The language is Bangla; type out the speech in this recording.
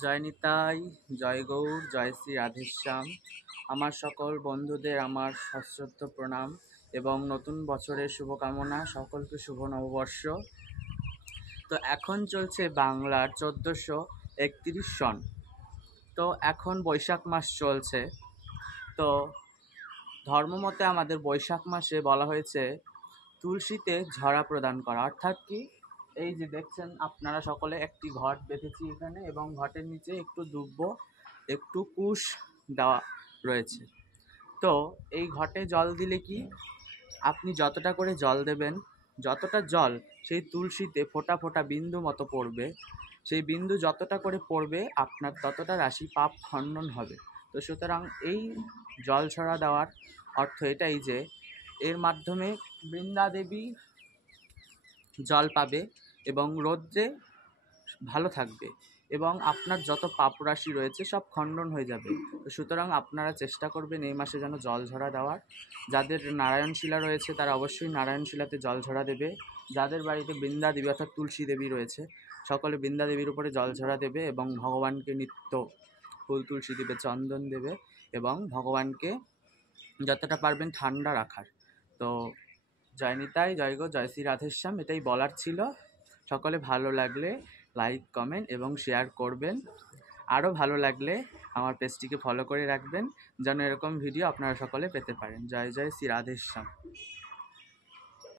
জয় নিতাই, জয় গৌর, জয় শ্রী রাধেশ্যাম। আমার সকল বন্ধুদের আমার সশ্রদ্ধ প্রণাম এবং নতুন বছরের শুভকামনা। সকলকে শুভ নববর্ষ। তো এখন চলছে বাংলার 1431 সন। তো এখন বৈশাখ মাস চলছে। তো ধর্মমতে আমাদের বৈশাখ মাসে বলা হয়েছে তুলসীতে ঝরা প্রদান করা। অর্থাৎ কি, এই যে দেখছেন আপনারা সকলে, একটি ঘট বেঁধেছি এখানে এবং ঘটের নিচে একটু দুব্ব, একটু কুশ দেওয়া রয়েছে। তো এই ঘটে জল দিলে কি, আপনি যতটা করে জল দেবেন, যতটা জল সেই তুলসীতে ফোঁটা ফোঁটা বিন্দু মতো পড়বে, সেই বিন্দু যতটা করে পড়বে আপনার ততটা রাশি পাপ খণ্ডন হবে। তো সুতরাং এই জল ছড়া দেওয়ার অর্থ এটাই যে এর মাধ্যমে বৃন্দা দেবী জল পাবে এবং রৌদ্রে ভালো থাকবে এবং আপনার যত পাপ রাশি রয়েছে সব খণ্ডন হয়ে যাবে। তো সুতরাং আপনারা চেষ্টা করবেন এই মাসে যেন জল ঝরা দেওয়ার। যাদের নারায়ণশিলা রয়েছে তারা অবশ্যই নারায়ণশিলাতে জল ঝরা দেবে। যাদের বাড়িতে বৃন্দা দেবী অর্থাৎ তুলসী দেবী রয়েছে, সকলে বৃন্দা দেবীর উপরে জল ঝরা দেবে এবং ভগবানকে নিত্য ফুল তুলসী দেবে, চন্দন দেবে এবং ভগবানকে যতটা পারবেন ঠান্ডা রাখার। তো জয় নিতাই, জয় গো, জয় শ্রী রাধেশ্যাম, এটাই বলার ছিল। সকলে ভালো লাগলে লাইক, কমেন্ট এবং শেয়ার করবেন। আরও ভালো লাগলে আমার পেজটিকে ফলো করে রাখবেন যেন এরকম ভিডিও আপনারা সকলে পেতে পারেন। জয় জয় শ্রী রাধেশ্যাম।